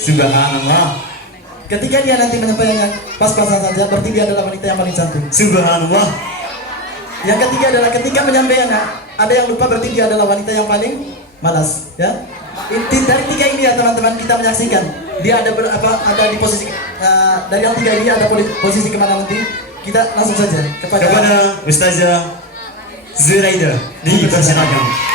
Subhanallah. Ketika dia nanti menyampaikan pas-pasan saja, berarti dia adalah wanita yang paling cantik. Subhanallah. Yang ketiga adalah ketika menyampaikannya, ada yang lupa, berarti dia adalah wanita yang paling malas. Ya. Dari tiga ini ya teman-teman, kita menyaksikan dia ada ada di posisi dari yang tiga ini ada posisi kemana nanti. Kita langsung saja kepada Ustazah Zuraida, dipersilakan.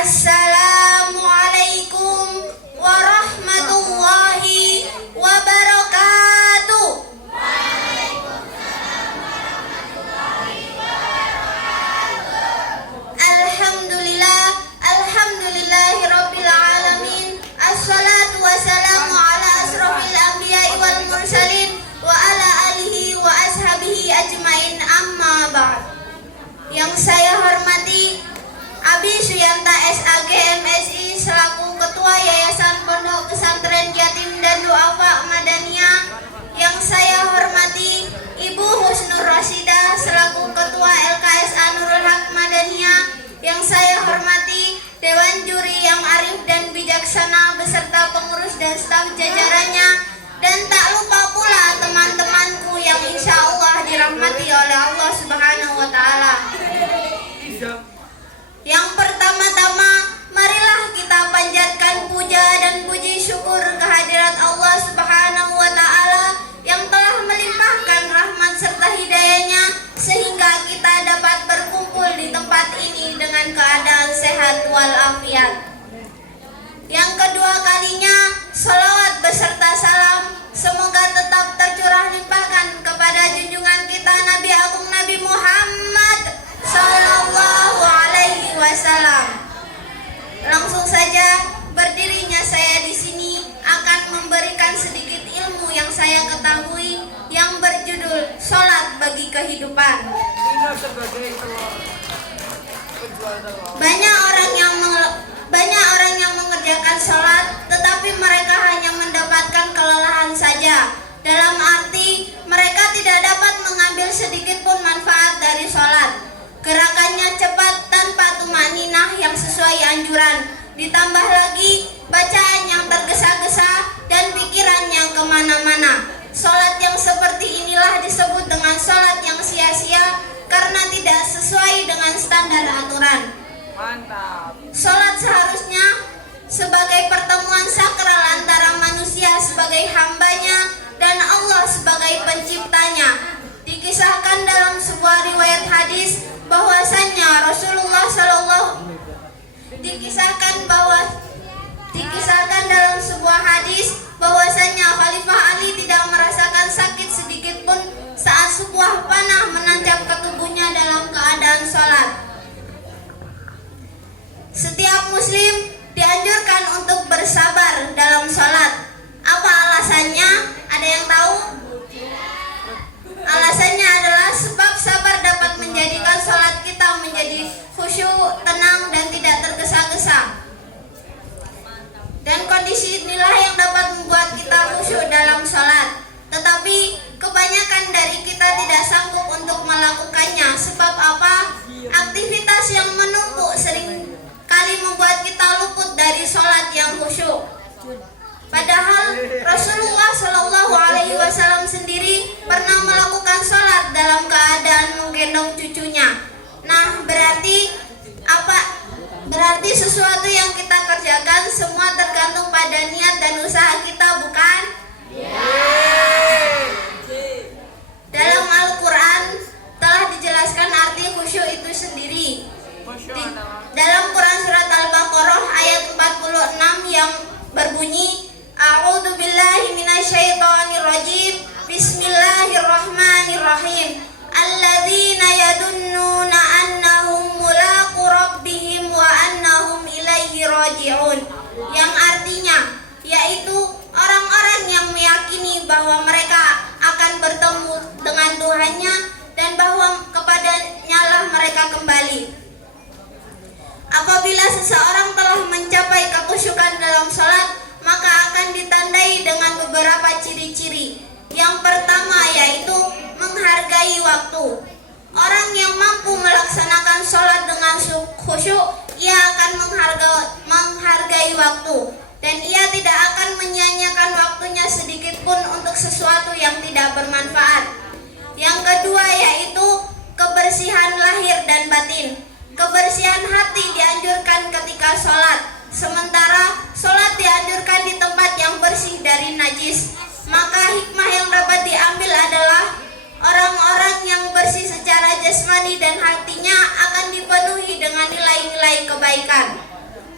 Assalamualaikum warahmatullahi wabarakatuh. Alhamdulillah, alhamdulillahirabbil alamin. Assalatu wassalamu ala asrofil anbiya'i wal mursalin wa ala alihi wa ashabihi ajmain, amma ba'd. Yang saya hormati Abi Suyanta SAG MSI selaku Ketua Yayasan Pondok Pesantren Jatim dan Duafa Madaniyah. Yang saya hormati Ibu Husnur Rasidah selaku Ketua LKSA Nurul Haq Madaniyah. Yang saya hormati Dewan Juri yang arif dan bijaksana beserta pengurus dan staf jajarannya. Dan tak lupa pula teman-temanku yang insya Allah dirahmati oleh Allah Subhanahu wa Ta'ala. Yang pertama-tama, marilah kita panjatkan puja dan puji syukur kehadirat Allah Subhanahu wa Ta'ala yang telah melimpahkan rahmat serta hidayahnya sehingga kita dapat berkumpul di tempat ini dengan keadaan sehat walafiat. Yang kedua kalinya, salawat beserta salam semoga tetap tercurah limpahkan kepada junjungan kita Nabi Agung Nabi Muhammad Sallallahu Alaihi Wasallam. Langsung saja berdirinya saya di sini akan memberikan sedikit ilmu yang saya ketahui yang berjudul Sholat bagi Kehidupan. Banyak orang yang mengerjakan sholat, tetapi mereka hanya mendapatkan kelelahan saja. Dalam arti mereka tidak dapat mengambil sedikit pun manfaat dari sholat. Gerakannya cepat tanpa tumaninah yang sesuai anjuran. Ditambah lagi bacaan yang tergesa-gesa dan pikiran yang kemana-mana. Sholat yang seperti inilah disebut dengan sholat yang sia-sia karena tidak sesuai dengan standar aturan. Mantap. Sholat seharusnya sebagai pertemuan sakral antara manusia sebagai hambanya dan Allah sebagai penciptanya. Dikisahkan dalam sebuah riwayat hadis bahwasannya dikisahkan dalam sebuah hadis bahwasannya Khalifah Ali tidak merasakan sakit sedikit pun saat sebuah panah menancap ke tubuhnya dalam keadaan sholat. Setiap muslim dianjurkan untuk bersabar dalam sholat. Apa alasannya? Ada yang tahu? Alasannya adalah sebab sabar dapat menjadikan sholat kita menjadi khusyuk, tenang, dan tidak tergesa-gesa. Dan kondisi inilah yang dapat membuat kita khusyuk dalam sholat. Tetapi kebanyakan dari kita tidak sanggup untuk melakukannya. Sebab apa? Aktivitas yang menumpuk sering kali membuat kita luput dari sholat yang khusyuk. Padahal Rasulullah Shallallahu Alaihi Wasallam sendiri pernah melakukan sholat dalam keadaan menggendong cucunya. Nah, berarti apa? Berarti sesuatu yang kita kerjakan semua tergantung pada niat dan usaha kita, bukan? Dalam Al-Quran telah dijelaskan arti khusyuk itu sendiri. Dalam Quran surat Al-Baqarah ayat 46 yang berbunyi, A'udzu billahi minasyaitonir rajim. Bismillahirrahmanirrahim. Alladzina yadunnuna annahum mulaqu rabbihim wa annahum ilaihi raji'un. Yang artinya yaitu orang-orang yang meyakini bahwa kali. Apabila seseorang telah mencapai kekhusyukan dalam sholat, maka akan ditandai dengan beberapa ciri-ciri. Yang pertama yaitu menghargai waktu. Orang yang mampu melaksanakan sholat dengan khusyuk, ia akan menghargai waktu, dan ia tidak akan menyia-nyiakan waktunya sedikit pun untuk sesuatu yang tidak bermanfaat. Yang kedua yaitu kebersihan lahir dan batin. Kebersihan hati dianjurkan ketika sholat, sementara sholat dianjurkan di tempat yang bersih dari najis. Maka hikmah yang dapat diambil adalah orang-orang yang bersih secara jasmani dan hatinya akan dipenuhi dengan nilai-nilai kebaikan.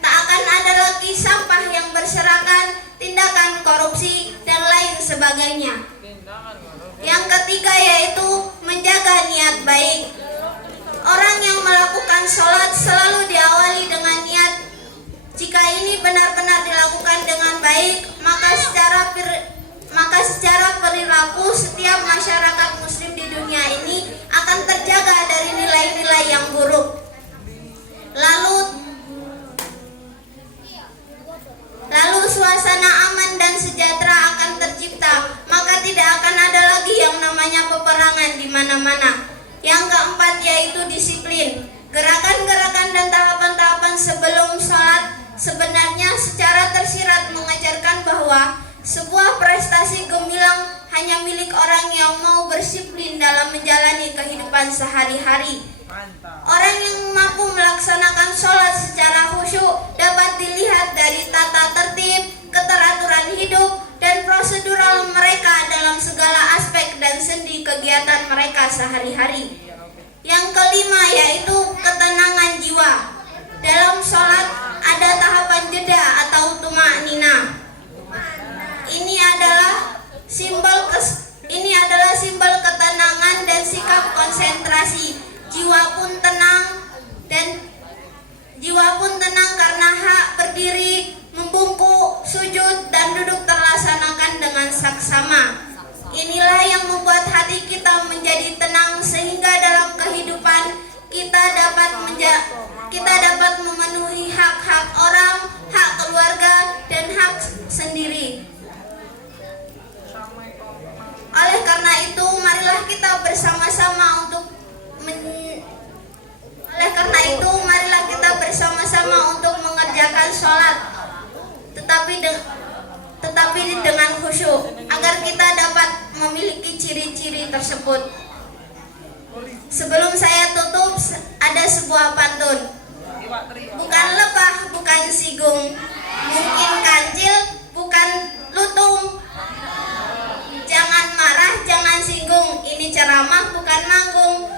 Tak akan ada lagi sampah yang berserakan, tindakan korupsi, dan lain sebagainya. Yang ketiga yaitu menjaga niat baik. Orang yang melakukan sholat selalu diawali dengan niat. Jika ini benar-benar dilakukan dengan baik, maka secara perilaku setiap masyarakat muslim di dunia ini akan terjaga dari nilai-nilai yang buruk. Lalu suasana aman dan sejahtera akan tercipta, maka tidak akan ada lagi yang namanya peperangan di mana-mana. Yang keempat yaitu disiplin. Gerakan-gerakan dan tahapan-tahapan sebelum sholat sebenarnya secara tersirat mengajarkan bahwa sebuah prestasi gemilang hanya milik orang yang mau berdisiplin dalam menjalani kehidupan sehari-hari. Orang yang mampu melaksanakan sholat secara khusyuk dapat dilihat dari tata tertib, keteraturan hidup, dan prosedural mereka dalam segala aspek dan sendi kegiatan mereka sehari-hari. Yang kelima yaitu ketenangan jiwa. Dalam sholat ada tahapan jeda atau tumak-nina. Ini adalah simbol ketenangan dan sikap konsentrasi. Jiwa pun tenang karena hak berdiri, membungkuk, sujud, dan duduk terlaksanakan dengan saksama. Inilah yang membuat hati kita menjadi tenang sehingga dalam kehidupan kita dapat memenuhi hak-hak orang, hak keluarga, dan hak sendiri. Oleh karena itu, marilah kita bersama-sama untuk mengerjakan sholat, tetapi dengan khusyuk, agar kita dapat memiliki ciri-ciri tersebut. Sebelum saya tutup, ada sebuah pantun. Bukan lebah, bukan sigung, mungkin kancil, bukan lutung. Jangan marah, jangan singgung, ini ceramah bukan manggung.